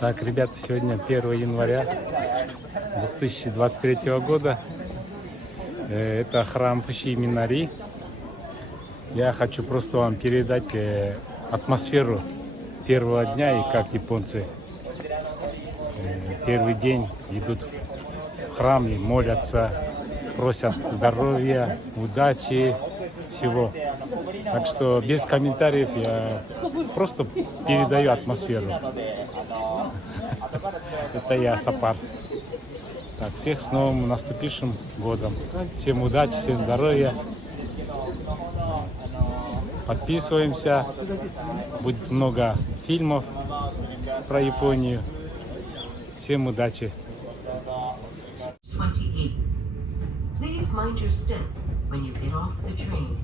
Так, ребята, сегодня 1 января 2023 года. Это храм Фуши Минари. Я хочу просто вам передать атмосферу первого дня и как японцы первый день идут в храм и молятся, просят здоровья, удачи, всего. Так что без комментариев я просто передаю атмосферу. Это я, Сапар. Так, всех с новым наступившим годом. Всем удачи, всем здоровья. Подписываемся. Будет много фильмов про Японию. Всем удачи. 28. Please mind your step when you get off the train.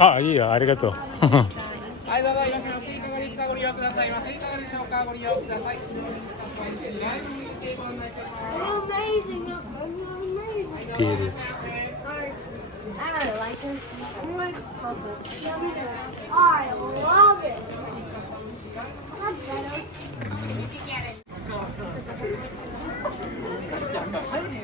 あ、いいよ、ありがとう。はい、どうぞいらっしゃいませ。いかがでした。ご利用くださいませ。いかがでしょうか。ご利用ください。Перец. I like it. I like it. I love it. That's better. Thank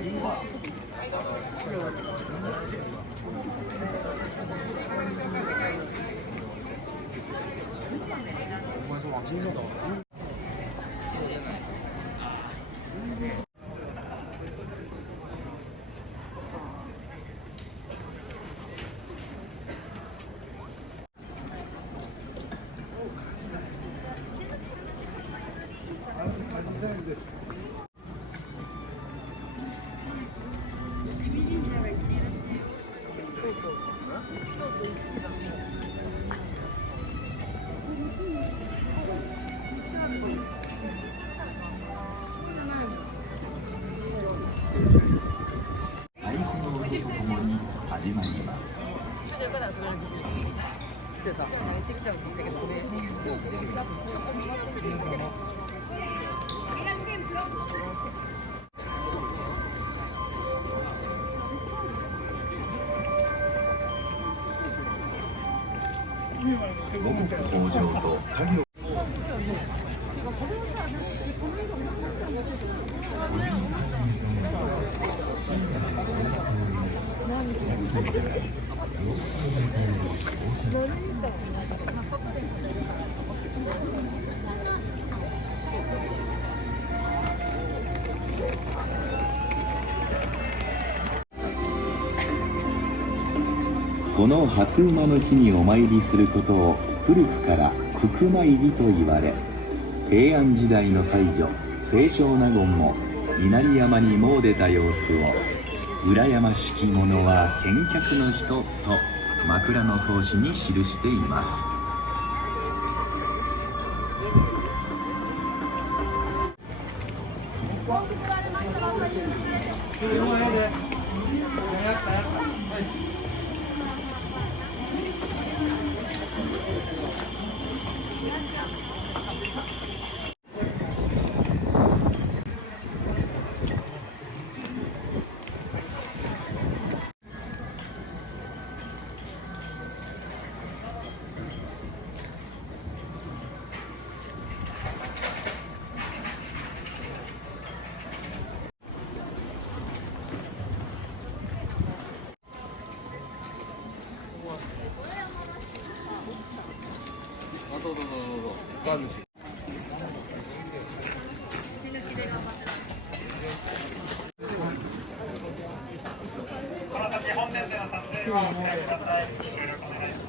五穀豊穣と家業この初馬の日にお参りすることを古くから福参りと言われ、平安時代の妻女清少納言も稲荷山に詣でた様子を羨ましき者は見客の人と枕草子に記しています。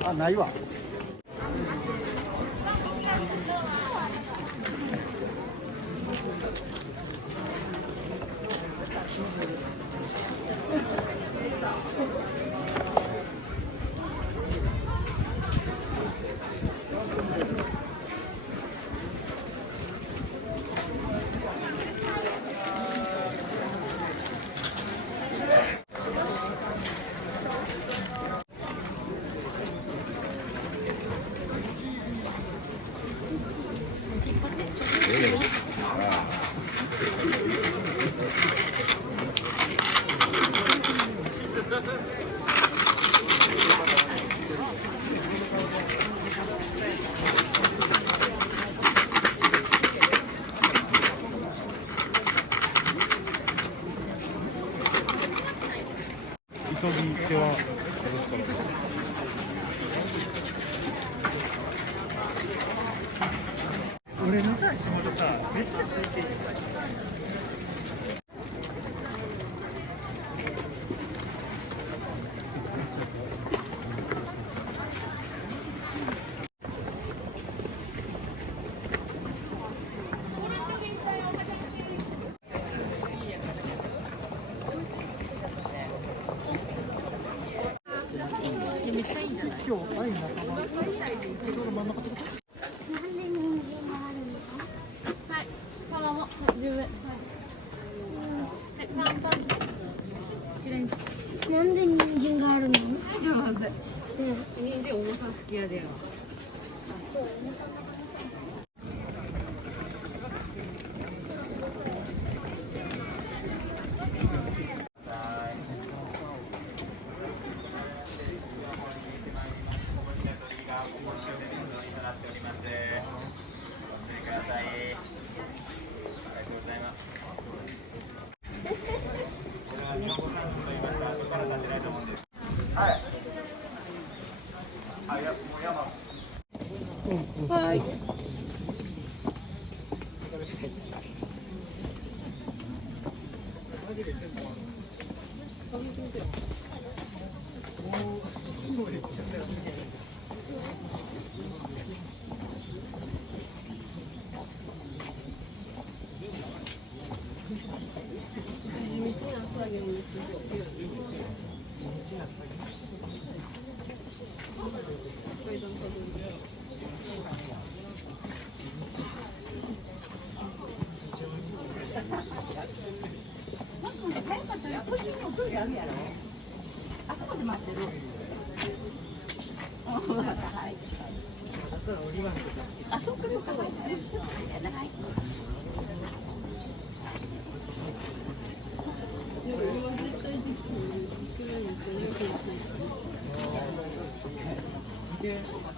あ、ないわ。急ぎ手はよろしくお願いします。俺のさ、仕事さ、めっちゃついてる。今日愛仲間。ちょうど真ん中ってこと？なんで人間があるの？はい、皮も十分。はい、3パンチです。一連。なんで人間があるの？いやまず。うん。人参重さ好きやでよ。はい。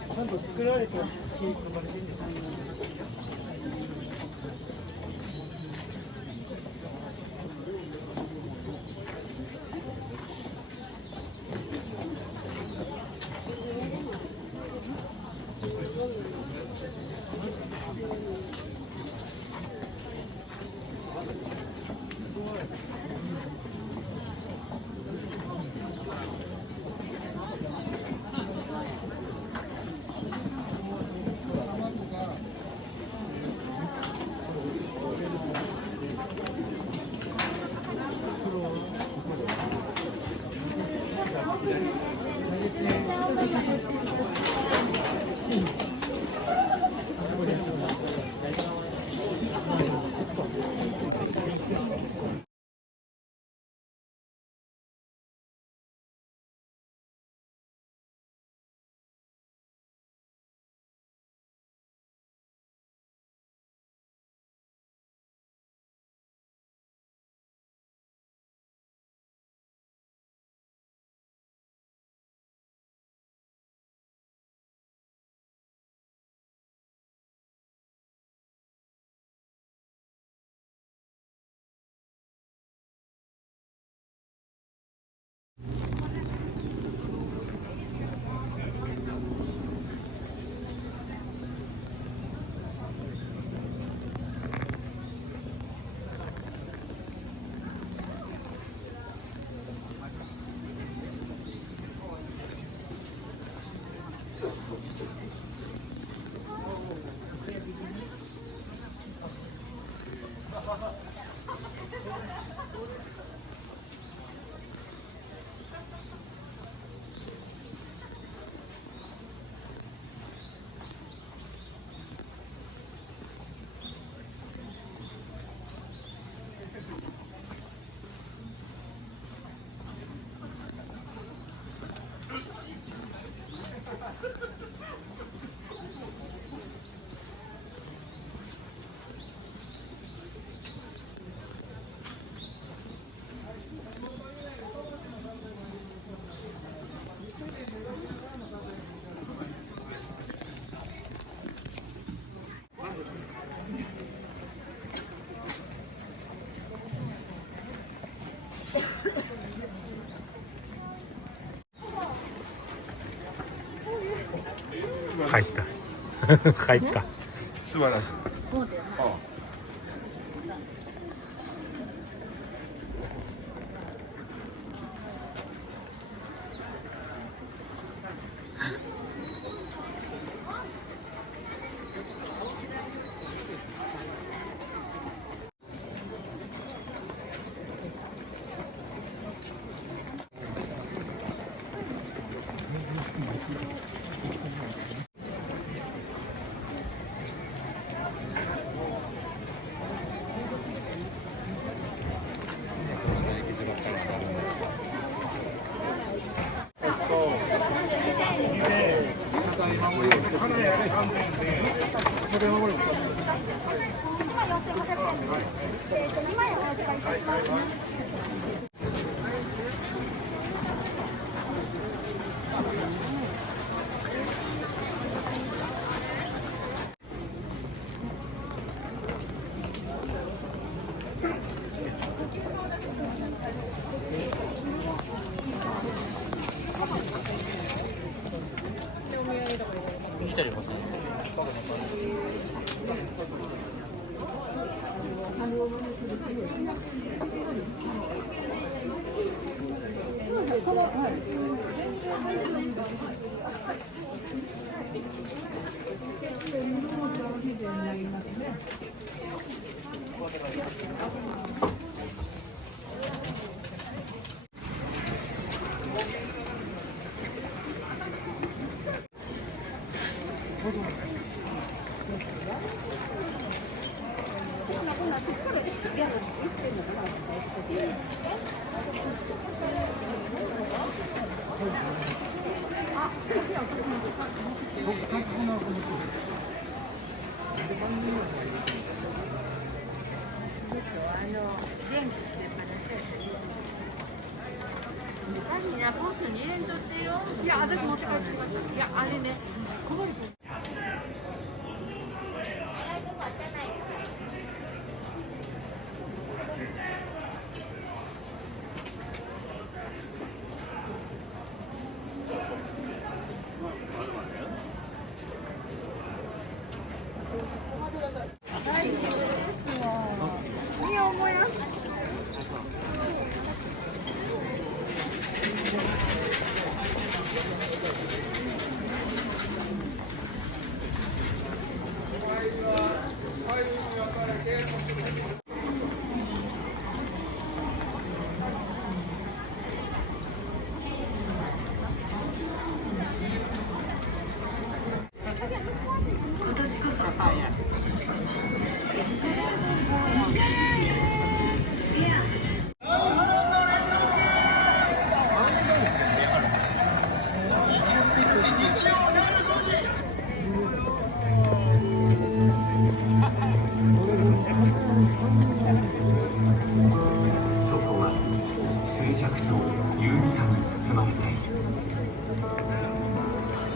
ちゃんと作られた木組まれてるんですか？入った入った。素晴らしい。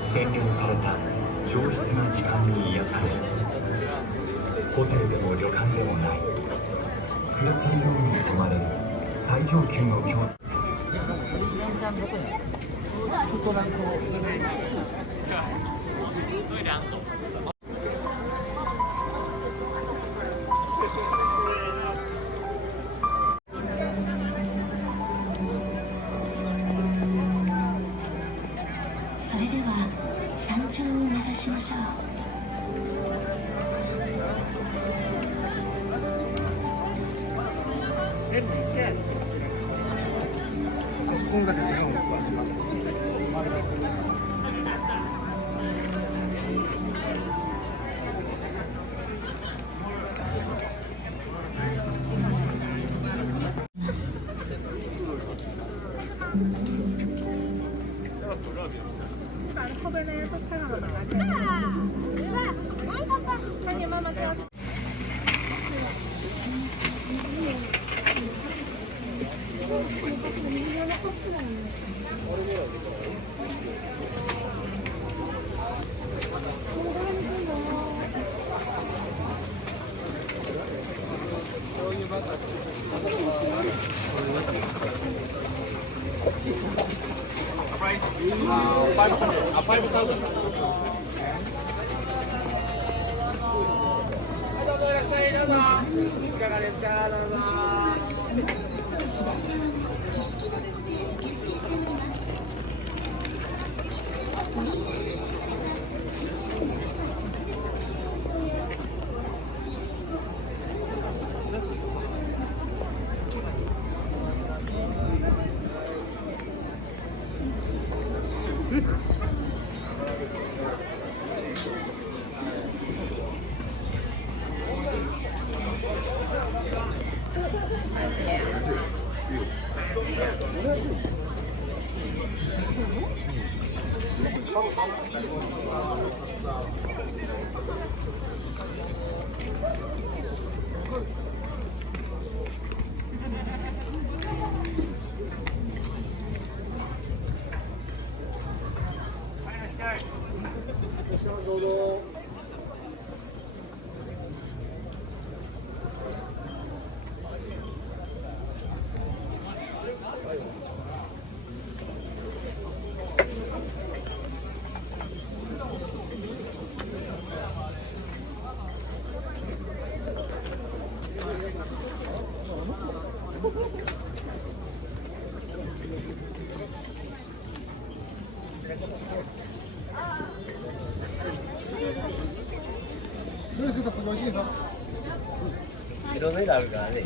洗練された上質な時間に癒される。ホテルでも旅館でもないクラスルームに泊まれる最上級の京都。それでは山頂を目指しましょう。あそこにだけ違うの集まる。500, 5,000. どうぞいらっしゃい、どうぞ。いかがですか、どうぞ。どうですか、美味しいですか。色目があるからね。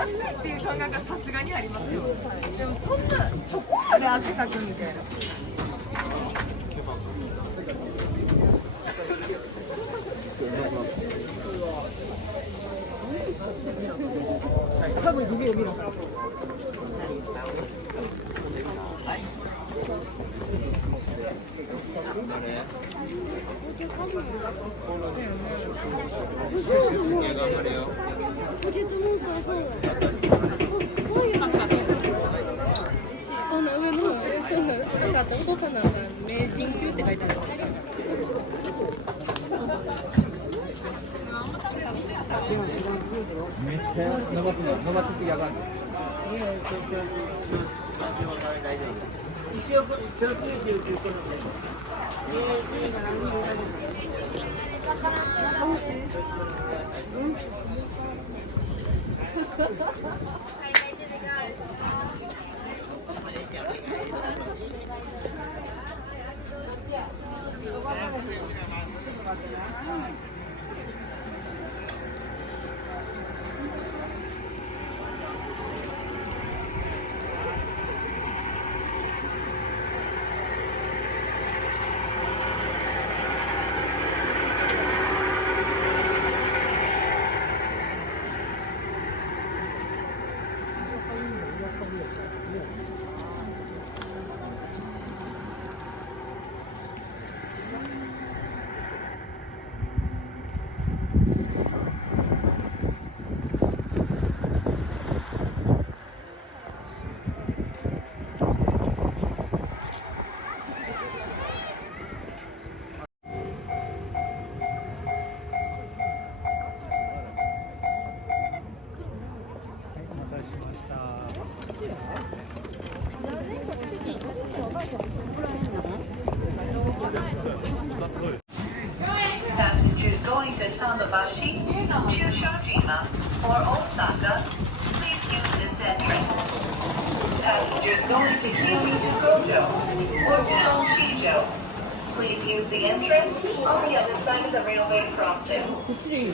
暑いっていう感覚がさすがにありますよ。でもそんなそこまで汗かくみたいな。多分指を見ろ。ポテトモンスターそうだ。その上の方、なんかお父さんなんか名人級って書いてある。めっちゃ伸ばしすぎやばい。Passengers going to Tamabashi, Chushojima, or Osaka, please use this entrance. Passengers going to Kyoto to Gojo or Shijo, please use the entrance on the other side of the railway crossing. こっち